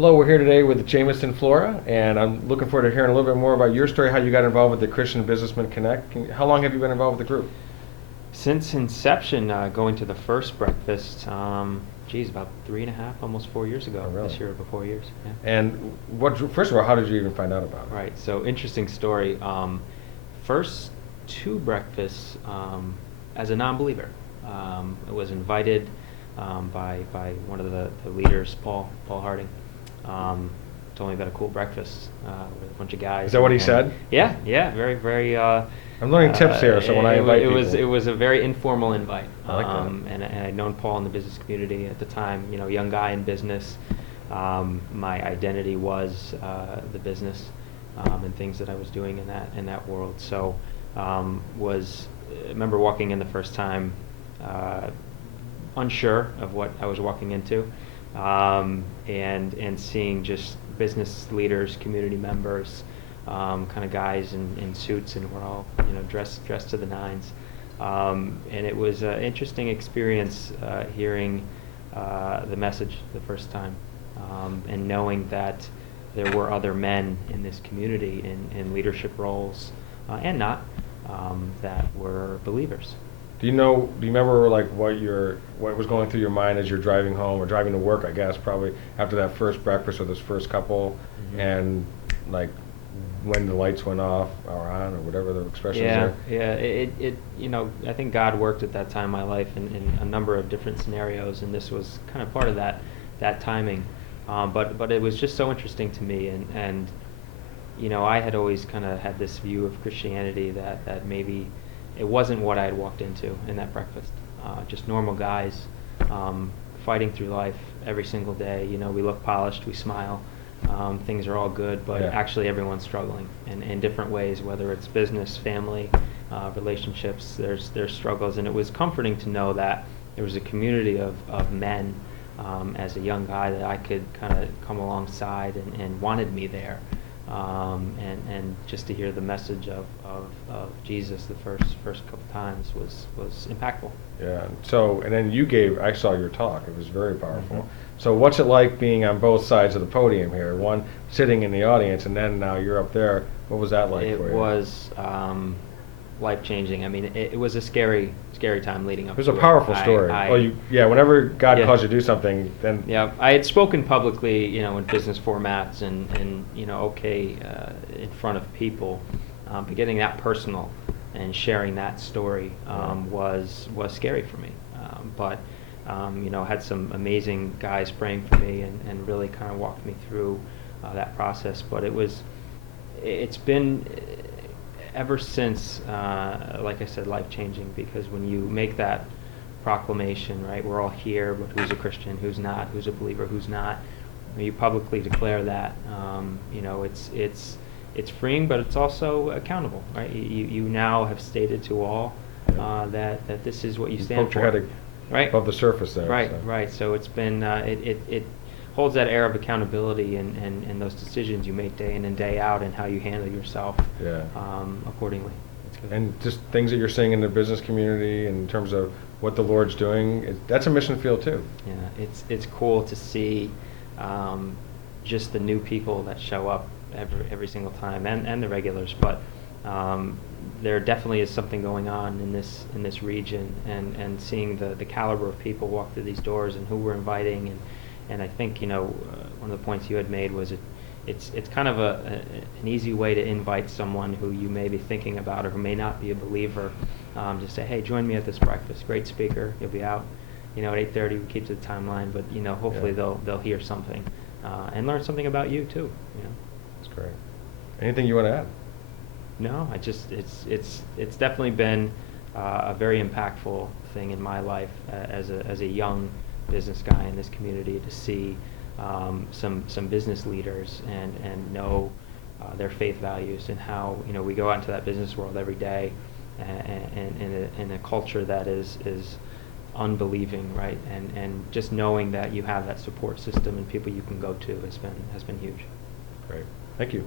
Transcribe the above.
Hello, we're here today with Jameson Flora, and I'm looking forward to hearing a little bit more about your story, how you got involved with the Christian Businessman Connect. How long have you been involved with the group? Since inception, going to the first breakfast, about 3.5, almost 4 years ago. Oh, really? This year, before 4 years. Yeah. And first of all, how did you even find out about it? Right. So interesting story. First two breakfasts as a non-believer. I was invited by one of the leaders, Paul Harding. Told me about a cool breakfast with a bunch of guys. Is that what he said? Yeah, very, very. I'm learning tips here, so when I invite people. It was a very informal invite. I like that. And I'd known Paul in the business community at the time. Young guy in business. My identity was the business and things that I was doing in that world. So I remember walking in the first time, unsure of what I was walking into, and seeing just business leaders, community members, kind of guys in suits, and we're all dressed to the nines, and it was an interesting experience hearing the message the first time, and knowing that there were other men in this community in leadership roles and not, that were believers. Do you remember like what was going through your mind as you're driving home or driving to work, I guess, probably after that first breakfast with this first couple, and like when the lights went off or on or whatever the expression is there? Yeah. I think God worked at that time in my life in a number of different scenarios, and this was kind of part of that timing. But it was just so interesting to me, and I had always kind of had this view of Christianity that maybe it wasn't what I had walked into in that breakfast. Just normal guys fighting through life every single day. We look polished, we smile, things are all good, but actually everyone's struggling in different ways, whether it's business, family, relationships. There's struggles, and it was comforting to know that there was a community of men as a young guy that I could kind of come alongside and wanted me there. And just to hear the message of Jesus the first couple times was impactful. Yeah. So, and then I saw your talk. It was very powerful. So what's it like being on both sides of the podium here? One sitting in the audience, and then now you're up there. What was that like for you? It was life-changing. I mean, it was a scary time leading up to it. It was a powerful story. Whenever God calls you to do something, then... Yeah, I had spoken publicly, in business formats and in front of people, but getting that personal and sharing that story was scary for me. But had some amazing guys praying for me and really kind of walked me through that process. But it's been ever since, like I said, life-changing, because when you make that proclamation, right, we're all here, but who's a Christian, who's not, who's a believer, who's not, when you publicly declare that, it's freeing, but it's also accountable, right? You now have stated to all that this is what you stand for. Your head right above the surface there. Right. So it's been it holds that air of accountability and those decisions you make day in and day out, and how you handle yourself accordingly. It's good. And just things that you're seeing in the business community in terms of what the Lord's doing, that's a mission field too. Yeah, it's cool to see just the new people that show up every single time, and the regulars, but there definitely is something going on in this region, and seeing the caliber of people walk through these doors and who we're inviting, and I think one of the points you had made was it's kind of an easy way to invite someone who you may be thinking about or who may not be a believer, to say, hey, join me at this breakfast. Great speaker, you'll be out at 8:30. We keep to the timeline, but hopefully they'll hear something and learn something about you too. That's great. Anything you want to add? No, it's definitely been a very impactful thing in my life as a young business guy in this community, to see some business leaders and know their faith values, and how we go out into that business world every day, and in a culture that is unbelieving, right? And just knowing that you have that support system and people you can go to has been huge. Great. Thank you.